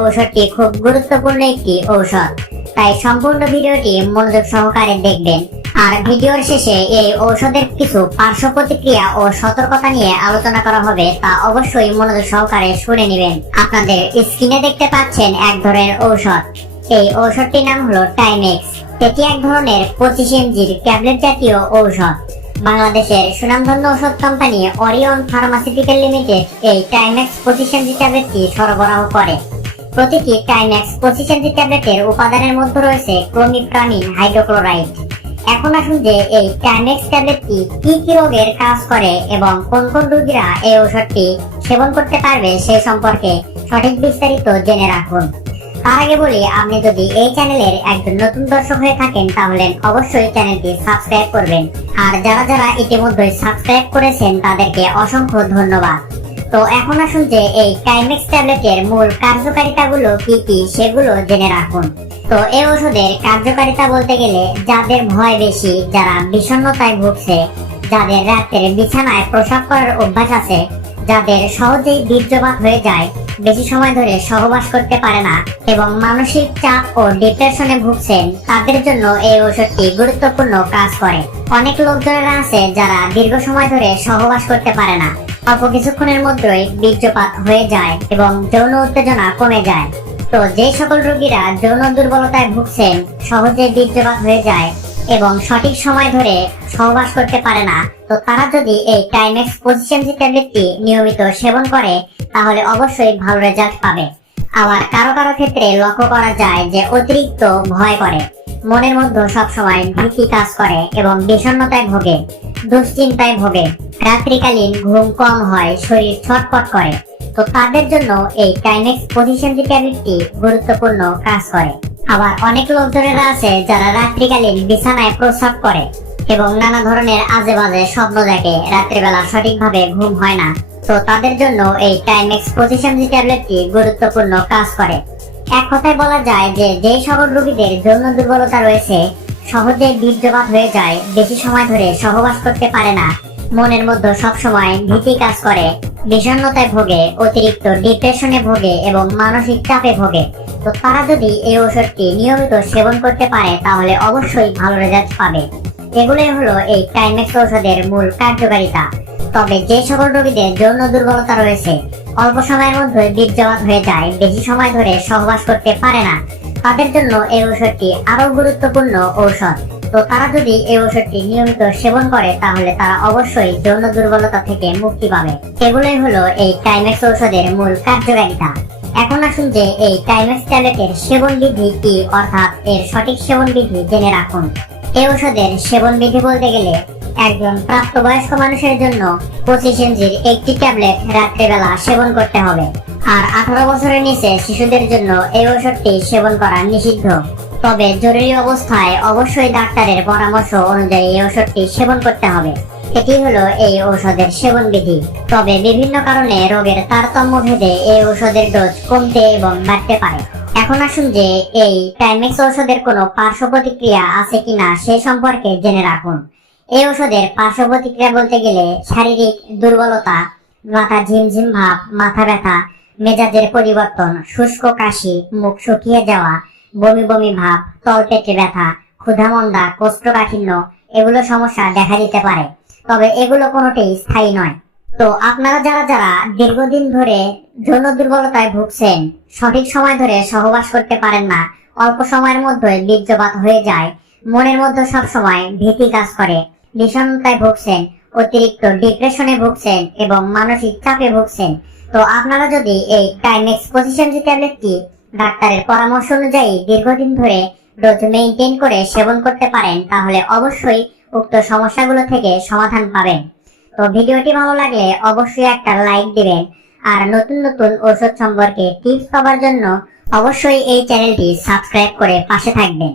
ঔষধটি খুব গুরুত্বপূর্ণ একটি ঔষধ। তাই সম্পূর্ণ ভিডিওটি মনোযোগ সহকারে দেখবেন। আর ভিডিওর শেষে এই ঔষধের কিছু পার্শ্ব প্রতিক্রিয়া ও সতর্কতা নিয়ে আলোচনা করা হবে তা অবশ্যই মনোযোগ সহকারে শুনে নেবেন। আপনাদের স্ক্রিনে দেখতে পাচ্ছেন এক ধরনের ঔষধ। এই ঔষধটির নাম হলো টাইমেক্স। এটি এক ধরনের পঁচিশ এমজির ট্যাবলেট জাতীয় ঔষধ। বাংলাদেশের সুনামধন্য ওষুধ কোম্পানি অরিয়ন ফার্মাসিউটিক্যাল লিমিটেড এই টাইমেক্স পঁচিশ এমজি ট্যাবলেটটি সরবরাহ করে। প্রতিটি টাইমেক্স পঁচিশ ট্যাবলেটের উপাদানের মধ্যে রয়েছে ক্রোমিপ্রামিন হাইড্রোক্লোরাইড। এখন আসুন যে এই টাইমেক্স ট্যাবলেটটি কি কি রোগের কাজ করে এবং কোন কোন রোগীরা এই ঔষধটি সেবন করতে পারবে সে সম্পর্কে সঠিক বিস্তারিত জেনে রাখুন। তার আগে বলি, আপনি যদি এই চ্যানেলের একজন নতুন দর্শক হয়ে থাকেন, তাহলে অবশ্যই চ্যানেলটি সাবস্ক্রাইব করবেন। আর যারা যারা ইতিমধ্যে সাবস্ক্রাইব করেছেন, তাদেরকে অসংখ্য ধন্যবাদ। তো এখন আসুন যে এই টাইমেক্স ট্যাবলেটের মূল কার্যকারিতাগুলো কি কি সেগুলো জেনে রাখুন। তো এই ওষুধের কার্যকারিতা বলতে গেলে যাদের ভয় বেশি, যারা বিষণ্ণতায় ভুগছে, যাদের রাতের বিছানায় প্রসাব করার অভ্যাস আছে, যাদের সহজেই বীর্যপাত হয়ে যায়, বেশি সময় ধরে সহবাস করতে পারে না এবং মানসিক চাপ ও ডিপ্রেশনে ভুগছেন, তাদের জন্য এই ওষুধটি গুরুত্বপূর্ণ কাজ করে। অনেক লোকজনেরা আছে যারা দীর্ঘ সময় ধরে সহবাস করতে পারে না। অল্প কিছুক্ষণের মধ্যেই বীর্যপাত হয়ে যায় এবং যৌন উত্তেজনা কমে যায়। তো যে সকল রোগীরা যৌন দুর্বলতায় ভুগছেন সহজে বীর্যপাত হয়ে যায় এবং সঠিক সময় ধরে সহবাস করতে পারে না, তো তারা যদি এই টাইমেক্স পজিশন ট্যাবলেটটি নিয়মিত সেবন করে, তাহলে অবশ্যই ভালো রেজাল্ট পাবে। আবার কারও কারও ক্ষেত্রে লক্ষ্য করা যায় যে অতিরিক্ত ভয় করে। মনের মধ্যে সবসময় ভীতি কাজ করে এবং বিষণ্ণতায় ভোগে, দুশ্চিন্তায় ভোগে। রাত্রিকালীন ঘুম কম হয়, শরীর ছটপট করে। তো তাদের জন্য এই টাইমেক্স পজিশন ট্যাবলেটটি গুরুত্বপূর্ণ কাজ করে। আবার অনেক লোকজনেরা আছে যারা রাত্রিকালীন বিছানায় প্রস্রাব করে এবং নানা ধরনের আজে বাজে স্বপ্ন দেখে। রাত্রিবেলা সঠিকভাবে ঘুম হয় না। তো তাদের জন্য এই টাইমেক্স পজিশন ট্যাবলেটটি গুরুত্বপূর্ণ কাজ করে। এক কথায় বলা যায় যে যে সকল রোগীদের যৌন দুর্বলতা রয়েছে, সহজে বীর্যপাত হয়ে যায়, বেশি সময় ধরে সহবাস করতে পারে না, মনের মধ্যে সবসময় ভীতি কাজ করে, বিষণ্ণতায় ভোগে, অতিরিক্ত ডিপ্রেশনে ভোগে এবং মানসিক চাপে ভোগে। তো তারা যদি এই ওষুধটি নিয়মিত সেবন করতে পারে, তাহলে অবশ্যই ভালো রেজাল্ট পাবে। এগুলোই হলো এই টাইমেক্স ঔষধের মূল কার্যকারিতা। তবে যে সকল রোগীদের যৌন দুর্বলতা রয়েছে, অল্প সময়ের মধ্যে বীর্যপাত হয়ে যায়, বেশি সময় ধরে সহবাস করতে পারে না। তাদের জন্য এই ঔষধটি আরও গুরুত্বপূর্ণ ঔষধ। তো তারা যদি এই ওষুধটি নিয়মিত সেবন করে, তাহলে তারা অবশ্যই যৌন দুর্বলতা থেকে মুক্তি পাবে। এগুলোই হলো এই টাইমেক্স ঔষধের মূল কার্যকারিতা। এখন আসুন যে এই টাইমেক্স ট্যাবলেটের সেবন বিধি কি, অর্থাৎ এর সঠিক সেবন বিধি জেনে রাখুন। এই ওষুধের সেবন বিধি বলতে গেলে একজন প্রাপ্তবয়স্ক মানুষের জন্য পঁচিশ ইঞ্চির একটি ট্যাবলেট রাত্রেবেলা সেবন করতে হবে। আর আঠারো বছরের নিচে শিশুদের জন্য এই ওষুধটি সেবন করা নিষিদ্ধ। তবে জরুরি অবস্থায় অবশ্যই ডাক্তারের পরামর্শ অনুযায়ী এই ওষুধটি সেবন করতে হবে। এটি হলো এই ঔষধের সেবন বিধি। তবে বিভিন্ন কারণে রোগের তারতম্য ভেদে এই ঔষধের ডোজ কমতে এবং বাড়তে পারে। এখন আসুন যে এই টাইমেক্স ঔষধের কোনো পার্শ্ব প্রতিক্রিয়া আছে কিনা সে সম্পর্কে জেনে রাখুন। এই ঔষধের পার্শ্ব প্রতিক্রিয়া বলতে গেলে শারীরিক দুর্বলতা, মাথা ঝিমঝিম ভাব, মাথা ব্যথা, মেজাজের পরিবর্তন, শুষ্ক কাশি, মুখ শুকিয়ে যাওয়া, বমি বমি ভাব তলপেটে ব্যথা ক্ষুধামন্দা কোষ্ঠকাঠিন্য এগুলো সমস্যা দেখা দিতে পারে। তবে এগুলো কোনোটাই স্থায়ী নয়। তো আপনারা যারা যারা দীর্ঘদিন ধরে যৌন দুর্বলতায় ভুগছেন, সঠিক সময় ধরে সহবাস করতে পারেন না, অল্প সময়ের মধ্যে বীর্যপাত হয়ে যায়, মনের মধ্যে সব সময় ভীতি কাজ করে বিষণ্ণতায় ভুগছেন, অতিরিক্ত ডিপ্রেশনে ভুগছেন এবং মানসিক চাপে ভুগছেন। তো আপনারা যদি এই টাইমেক্স পজিশন ট্যাবলেটটি ডাক্তারের পরামর্শ অনুযায়ী দীর্ঘদিন ধরে ডোজ মেইনটেইন করে সেবন করতে পারেন, তাহলে অবশ্যই উক্ত সমস্যাগুলো থেকে সমাধান পাবেন। তো ভিডিওটি ভালো লাগলে অবশ্যই একটা লাইক দিবেন আর নতুন নতুন ওষুধ সম্পর্কে টিপস পাওয়ার জন্য অবশ্যই এই চ্যানেলটি সাবস্ক্রাইব করে পাশে থাকবেন।